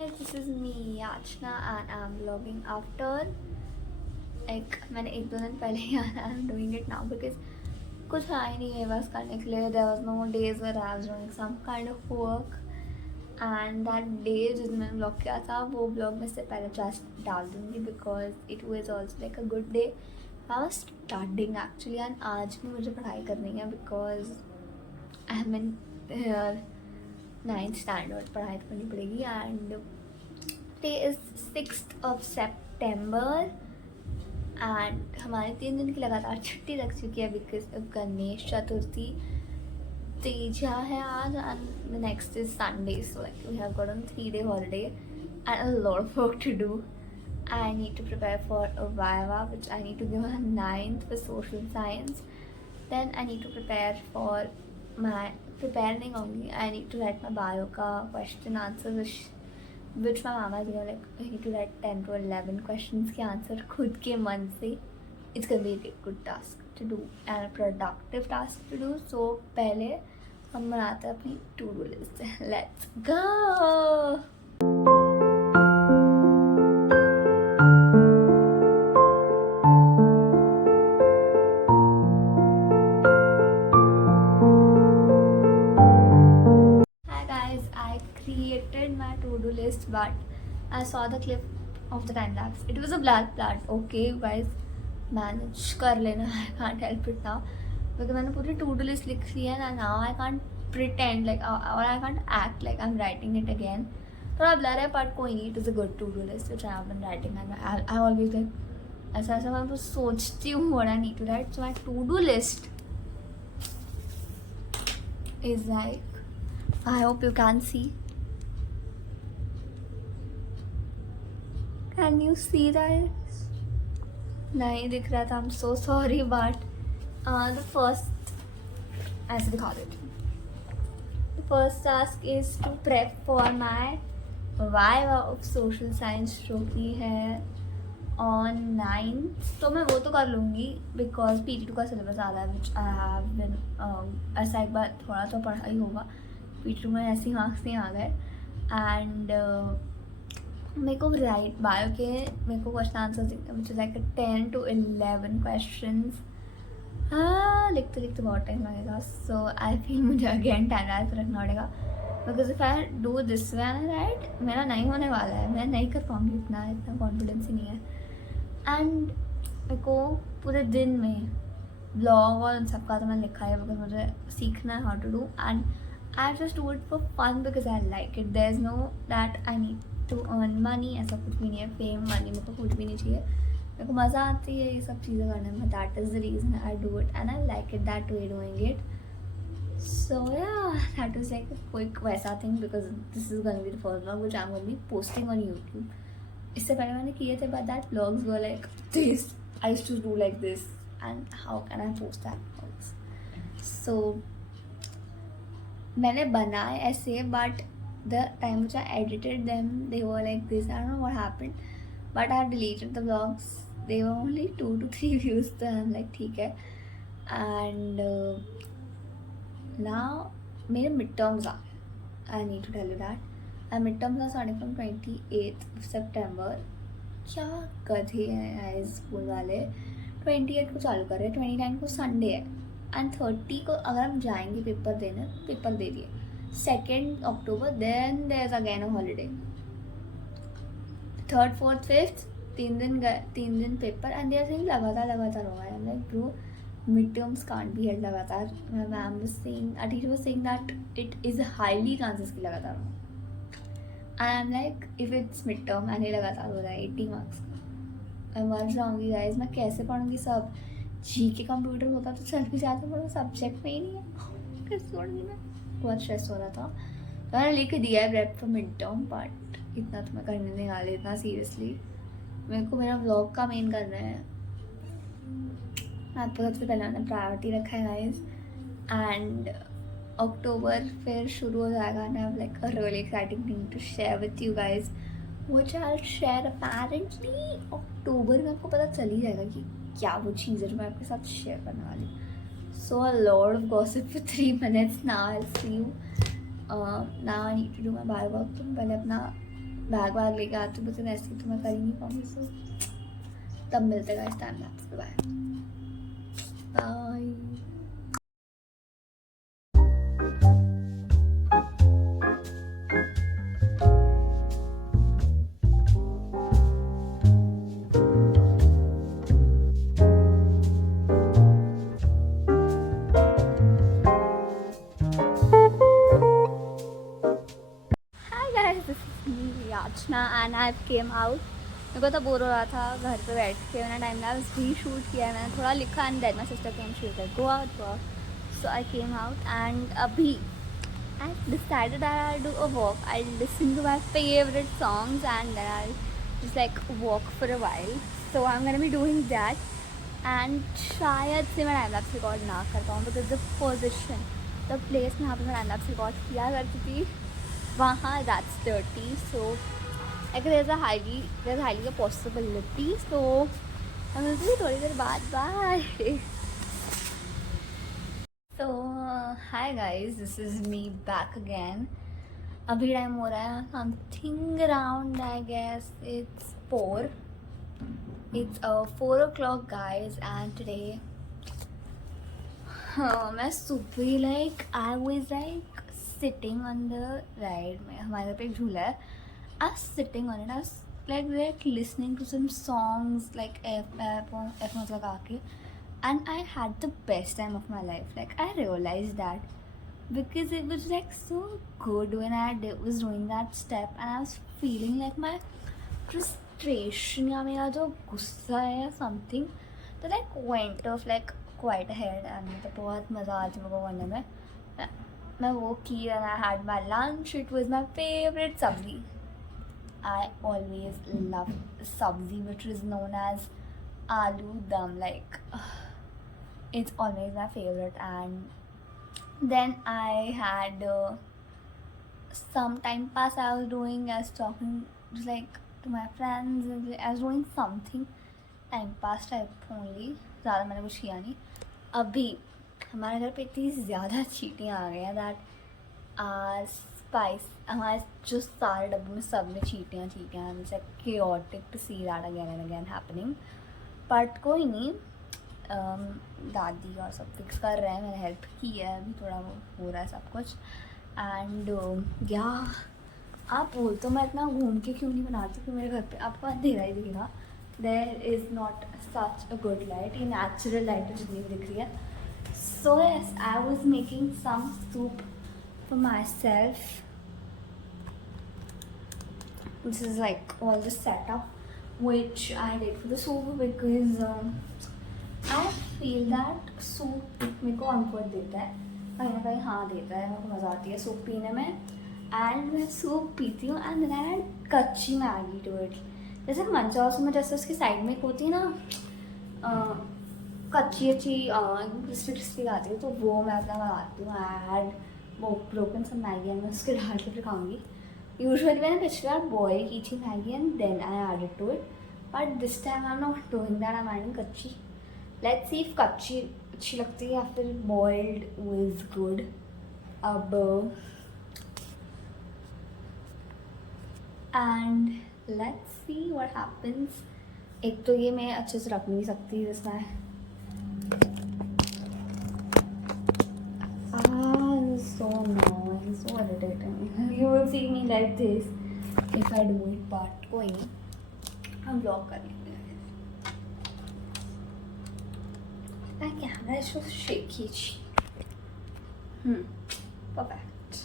This is me Yachna and I'm vlogging after मैंने एक दो दिन पहले ही I am doing it now because कुछ आया ही नहीं मेरे पास करने के लिए. There was no days where I was doing some kind of work and that day जिस दिन मैंने ब्लॉग किया था वो ब्लॉग में से पहले जस्ट डाल दूँगी because it was also like a good day. I was studying actually and आज भी मुझे पढ़ाई करनी है because I am in 9th standard. पढ़ाई तो करनी पड़ेगी and today is 6th of September and हमारे 3 दिन की लगातार छुट्टी लग चुकी है बिकॉज ऑफ गणेश चतुर्थी. तेजा है आज and the next is Sunday, so like we have got on 3-day holiday and a lot of work to do. I need to prepare for a Viva which I need to give on 9th for social science. Then I need to prepare for my preparing only. I need to write my bio ka question answers which my mama is like I need to write 10 to 11 questions के answer खुद के मन से. It's gonna be a good task to do and a productive task to do. So पहले हम बनाते हैं अपनी to do list. Let's go. My to-do list, but I saw the clip of the time lapse. It was a black plant. Okay, you guys manage कर लेना. I can't help it now because मैंने पूरी to-do list लिख ली है ना. Now I can't pretend like or I can't act like I'm writing it again. थोड़ा blur है but कोई नहीं. It is a good to-do list which I have been writing and I always like ऐसा मैं बस सोचती हूँ what I need to write. So my to-do list is like, I hope you can see. Can you see that? नहीं दिख रहा था. I'm so sorry but the first ऐसे दिखा देती हूँ. The first task is to prep for my Viva of social science जो कि है on 9th. तो मैं वो तो कर लूँगी because PT2 का सिलेबस आ रहा है which I have been ऐसा एक बार थोड़ा तो पढ़ा ही होगा. PT2 में ऐसे ही मार्क्स नहीं आ गए एंड मेरे को राइट बायो के मेरे को question answer which is like 10 to 11 क्वेश्चंस. हाँ लिखते लिखते बहुत टाइम लगेगा. सो आई फील मुझे अगेन 10 hours रखना पड़ेगा because if I do this way right मेरा नहीं होने वाला है. मैं नहीं कर पाऊँगी. इतना कॉन्फिडेंस ही नहीं है. एंड मेरे को पूरे दिन में ब्लॉग और सबका तो मैंने लिखा है बिकॉज मुझे सीखना है how to do and I just do it for fun because I like it. There is no that I need to earn money. ऐसा कुछ भी नहीं है. फेम मनी मेरे को कुछ भी नहीं चाहिए. मेरे को मज़ा आती है ये सब चीज़ें करने में. That is the reason I do it and I like it that way doing it. So yeah that is like quick वैसा thing because this is gonna be the first vlog which I am gonna be posting on YouTube. इससे पहले मैंने किए थे but that vlogs were like this. I used to do like this and how can I post that vlogs. So मैंने बनाए ऐसे but the time which I edited them they were like this. I don't know what happened but I have deleted the vlogs. They were only 2 to 3 views so I'm like ठीक है. And now मेरे midterms are, I need to tell you that and midterms are starting from 28th of September. क्या गधे हैं स्कूल वाले. 28 को चालू कर रहे हैं. 29 को संडे है एंड 30 को अगर हम जाएंगे पेपर देने पेपर दे दिए. 2nd October then there's again a holiday. 3rd 4th 5th 3 दिन paper and they are saying लगातार होगा. I'm like bro midterms can't be held लगातार. My ma'am was saying, a teacher was saying that it is highly chances कि लगातार हो. and I'm like if it's midterm and ये लगातार हो रहा है 80 marks का मैं मर जाऊँगी guys. मैं कैसे पढ़ूँगी सब. जी के कंप्यूटर होता तो चल भी जाता पर सब्जेक्ट में ही नहीं है. कैसे पढ़ूँगी मैं. बहुत स्ट्रेस हो रहा था तो मैंने लिख दिया है prep for mid term but इतना तो मैं करने नहीं वाली इतना सीरियसली. मेरे को मेरा व्लॉग का मेन करना है. आपको सबसे पहले मैंने प्रायोरिटी रखा है गाइस एंड अक्टूबर फिर शुरू हो जाएगा and I have like a really exciting thing to share with you guys which I will share apparently October में. आपको पता चल ही जाएगा कि क्या वो चीज़ है जो मैं आपके साथ शेयर करने वाली हूँ. So a lot of gossip for 3 minutes. Now I'll see you. Now I need to do my bio work. तो मैं पहले अपना बैग वैग लेके आती हूँ, लेकिन ऐसे तो मैं कर ही नहीं पाऊँगी। सो तब मिलते हैं इस टाइम लैप्स पे। Bye bye. Yachna and I came out. मेरे को तो बोर हो रहा था घर पे बैठ के, मैंने टाइम लैप्स भी शूट किया है, मैंने थोड़ा लिखा and then my sister came shoot go out. So I came out and अभी I decided I do a walk, I listen to my favourite songs and then I just like walk for a while. So I am gonna be doing that and शायद से मैं time lapse record ना कर पाऊँ because the position, the place में यहाँ पर मैं टाइम लैप्स रिकॉर्ड किया करती थी वहाँ that's dirty. So I guess there's highly a possibility. So I will see you थोड़ी देर बाद. Bye. So hi guys, this is me back again. अभी टाइम हो रहा है something around, I guess it's 4. It's 4 o'clock guys, and today मैं सुबह like I was like sitting on the ride में, हमारे घर पे एक झूला है. I was sitting on it, I was like listening to some songs like earphones लगा के, and I had the best time of my life. Like I realized that because it was like so good when I was doing that step, and I was feeling like my frustration या मेरा जो गुस्सा है या something तो like went off like quite ahead, and मतलब बहुत मज़ा आ रहा मेरे को करने में. मैं वो की and I had my lunch. It was my favorite sabzi. I always love sabzi which is known as aloo dum. Like it's always my favorite. And then I had some time pass I was doing. I was talking just like to my friends. I was doing something time pass type only. ज़्यादा मैंने कुछ किया नहीं. अभी हमारे घर पे इतनी ज़्यादा चींटियाँ आ गई हैं दैट स्पाइस हमारे जो सारे डब्बे में सब में चींटियाँ it's like chaotic to see that again and again happening. But कोई नहीं, दादी और सब फिक्स कर रहे हैं, मैंने हेल्प की है, अभी थोड़ा वो हो रहा है सब कुछ. एंड या आप बोल तो मैं इतना घूम के क्यों नहीं बनाती कि मेरे घर पे आपको अंधेरा ही दिखेगा. There is not such a good light, ये नेचुरल लाइट जितनी भी दिख रही है. So yes, I was making some soup for myself. This is like all the setup which I did for the soup because I feel that soup मेरे को comfort देता है, कहीं ना कहीं हाँ देता है, मेरे को मज़ा आती है सूप पीने में. एंड मैं सूप पीती हूँ एंड देन आई ऐड कच्ची मैगी टू इट. जैसे मंचाओस में जैसे उसकी साइड में एक होती है ना कच्ची क्रिस्पी क्रिस्पी आती है, तो वो मैं अपना बनाती हूँ. आई ऐड वो ब्रोकन सब मैगी एंड मैं उसके डाल के फिर खाऊंगी. यूजुअली मैंने पिछली बार बॉयल की थी Maggi and then I added to it, but this time I am not doing that, I am adding कच्ची. लेट्स सी इफ कच्ची अच्छी लगती है या फिर बॉइल्ड इज गुड. अब and let's see what happens. एक तो ये मैं अच्छे से रख नहीं सकती जिसमें so annoying, so irritating. You will see me like this if I do it, but कोई नहीं, हम vlog कर लेंगे. My camera is so shaky. Perfect.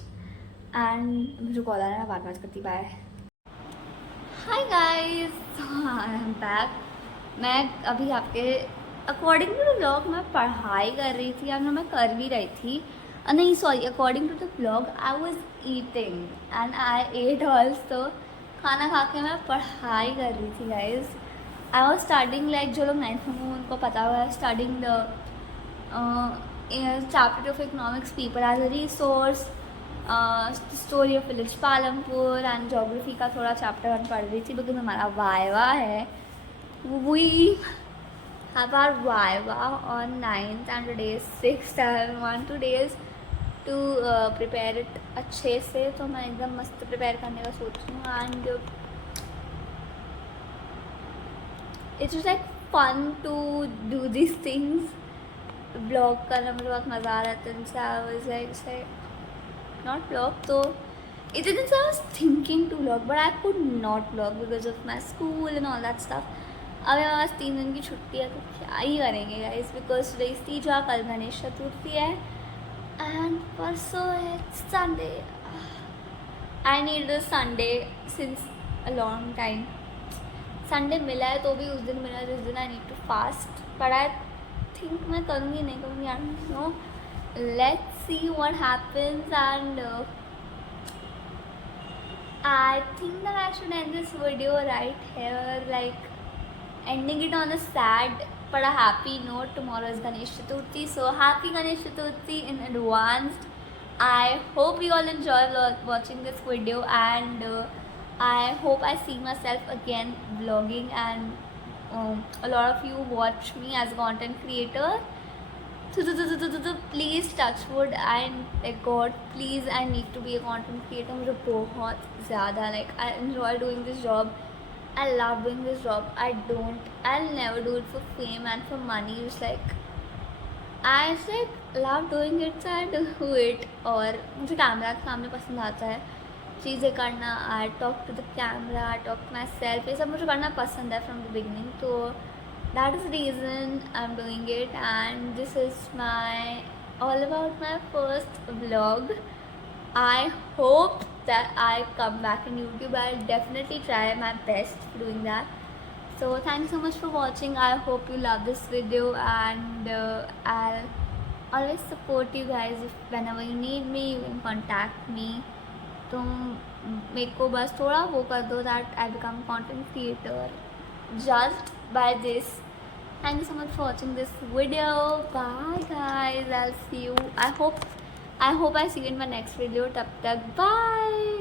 And मुझे कॉल आ रहा है, बात करती. Bye. Hi guys, I am back. मैं अभी आपके अकॉर्डिंग टू द ब्लॉग मैं पढ़ाई कर रही थी, या मैं कर भी रही थी. नहीं sorry, according to the blog I was eating and I ate also. खाना खा के मैं पढ़ाई कर रही थी guys. I was starting like जो लोग 9th में उनको पता हुआ, starting the chapter of economics, people as a resource, story of village Palampur and geography का थोड़ा चैप्टर 1 पढ़ रही थी बिकॉज हमारा वाइवा है. We have our viva on 9th and today is 6th. I want 2 days to prepare it अच्छे से, तो मैं एकदम मस्त प्रिपेयर करने का सोच रही हूँ. And it's was like fun to do this things. Blog करना मुझे बहुत मज़ा आ रहा था. I was like not blog, तो it didn't say I was thinking to vlog, but I could not vlog because of my school and all that stuff. अब मेरे पास 3 दिन की छुट्टी है, तो क्या ही करेंगे guys, because today is Teeja, कल गणेश चतुर्थी है एंड परसों है Sunday. I need the Sunday since a long time. Sunday मिला है तो भी उस दिन मिला जिस दिन I need to fast, but I think मैं करूँगी नहीं करूँगी, I don't know. Let's see what happens. And I think that I should end this video right here, like ending it on a sad but a happy note. Tomorrow is Ganesh Chaturthi, so happy Ganesh Chaturthi in advance. I hope you all enjoy watching this video, and I hope I see myself again vlogging, and a lot of you watch me as a content creator. Please touch wood and like God please I need to be a content creator. मुझे बहुत ज़्यादा like I enjoy doing this job. I love doing this job. I never do it for fame and for money. It's like I love doing it, so I do it. और मुझे कैमरा के सामने पसंद आता है चीज़ें करना. I talk to the camera, I talk to myself. ये सब मुझे करना पसंद है फ्रॉम द बिगनिंग. तो that is the reason I'm doing it, and this is all about my first vlog. I hope that I come back in YouTube. I'll definitely try my best doing that. So thanks so much for watching. I hope you love this video, and I'll always support you guys. If whenever you need me, you can contact me. तुम मेरे को बस थोड़ा वो कर दो that I become content creator just by this. Thank you so much for watching this video. Bye guys, I'll see you. I hope I see you in my next video. Tab tak bye.